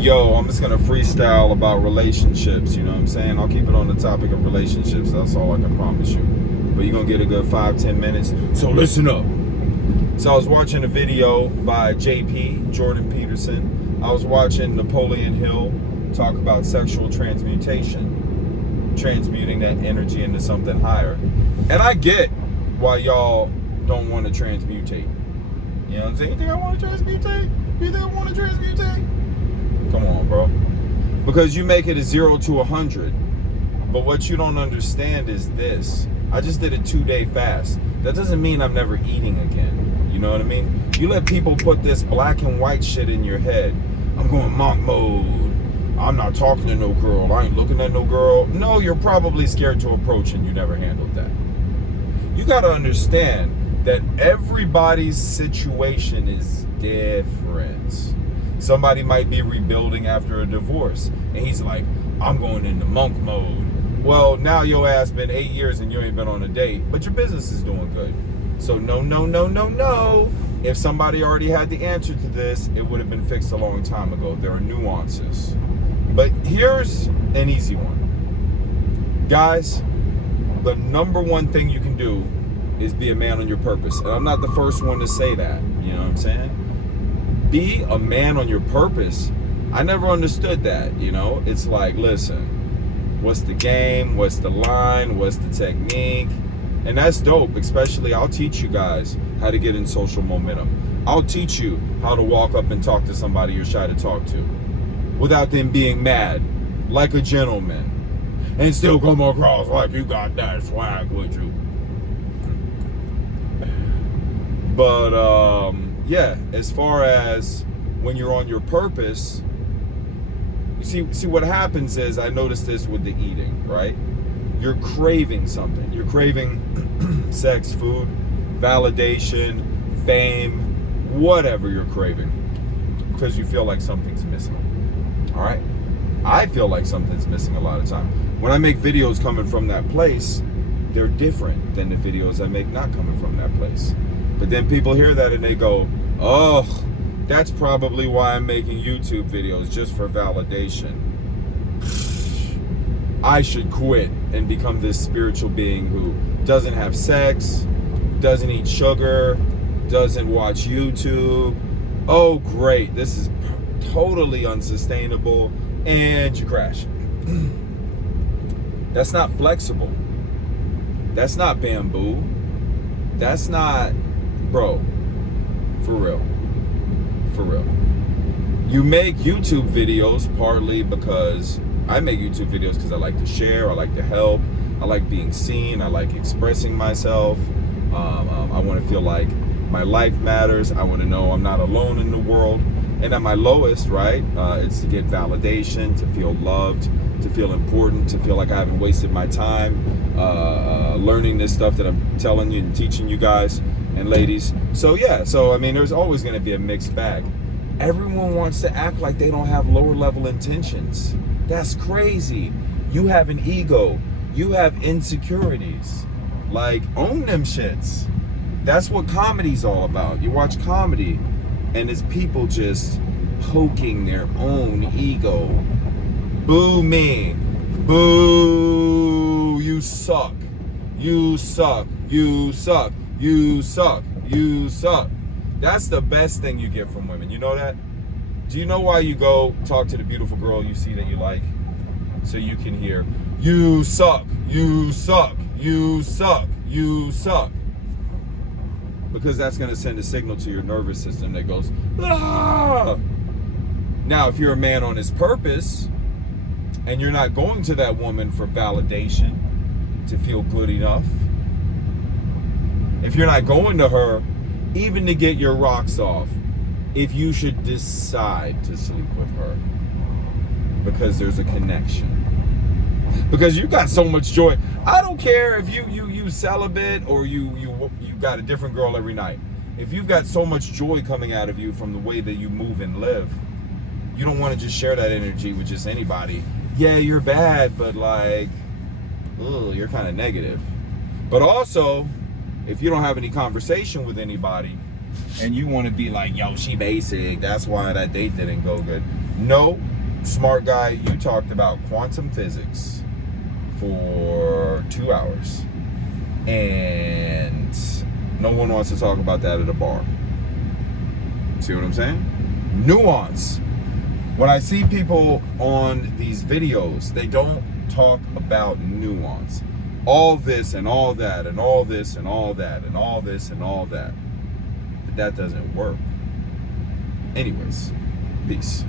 Yo, I'm just gonna freestyle about relationships, you know what I'm saying? I'll keep it on the topic of relationships, that's all I can promise you. But you're gonna get a good 5-10 minutes, so listen up. So I was watching a video by JP, Jordan Peterson. I was watching Napoleon Hill talk about sexual transmutation, transmuting that energy into something higher. And I get why y'all don't want to transmutate. You know what I'm saying? You think I want to transmutate? You think I want to transmutate? Come on, bro. Because you make it a 0 to 100. But what you don't understand is this. I just did a 2-day fast. That doesn't mean I'm never eating again. You know what I mean? You let people put this black and white shit in your head. I'm going monk mode. I'm not talking to no girl. I ain't looking at no girl. No, you're probably scared to approach and you never handled that. You got to understand that everybody's situation is different. Somebody might be rebuilding after a divorce, and he's like, I'm going into monk mode. Well, now your ass been 8 years and you ain't been on a date, but your business is doing good. So no. If somebody already had the answer to this, it would have been fixed a long time ago. There are nuances. But here's an easy one. Guys, the number one thing you can do is be a man on your purpose. And I'm not the first one to say that, you know what I'm saying? Be a man on your purpose. I never understood that, you know? It's like, listen, what's the game? What's the line? What's the technique? And that's dope, especially I'll teach you guys how to get in social momentum. I'll teach you how to walk up and talk to somebody you're shy to talk to without them being mad, like a gentleman, and still come across like you got that swag with you. But yeah, as far as when you're on your purpose, you see what happens is, I noticed this with the eating, right? You're craving something. You're craving sex, food, validation, fame, whatever you're craving, because you feel like something's missing. All right? I feel like something's missing a lot of time. When I make videos coming from that place, they're different than the videos I make not coming from that place. But then people hear that and they go, oh, that's probably why I'm making YouTube videos, just for validation. I should quit and become this spiritual being who doesn't have sex, doesn't eat sugar, doesn't watch YouTube. Oh, great. This is totally unsustainable. And you crash. That's not flexible. That's not bamboo. That's not, bro, for real. For real. You make YouTube videos partly because I make YouTube videos because I like to share, I like to help, I like being seen, I like expressing myself. I want to feel like my life matters. I want to know I'm not alone in the world. And at my lowest, right, it's to get validation, to feel loved, to feel important, to feel like I haven't wasted my time learning this stuff that I'm telling you and teaching you guys and ladies. So yeah, so I mean, there's always going to be a mixed bag. Everyone wants to act like they don't have lower level intentions. That's crazy. You have an ego. You have insecurities. Like, own them shits. That's what comedy's all about. You watch comedy and it's people just poking their own ego. Boo me. Boo. You suck. You suck. You suck. You suck. You suck. That's the best thing you get from women. You know that? Do you know why you go talk to the beautiful girl you see that you like? So you can hear, you suck, you suck, you suck, you suck. Because that's going to send a signal to your nervous system that goes, ah! Now, if you're a man on his purpose, and you're not going to that woman for validation, to feel good enough, if you're not going to her even to get your rocks off, if you should decide to sleep with her because there's a connection, because you got so much joy. I don't care if you celibate or you got a different girl every night. If you've got so much joy coming out of you from the way that you move and live, you don't want to just share that energy with just anybody. Yeah, you're bad, but like, ugh, you're kind of negative. But also, if you don't have any conversation with anybody and you want to be like, yo, she basic, that's why that date didn't go good. No, smart guy, you talked about quantum physics for 2 hours. And no one wants to talk about that at a bar. See what I'm saying? Nuance. When I see people on these videos, they don't talk about nuance. All this and all that and all this and all that and all this and all that. But that doesn't work. Anyways, peace.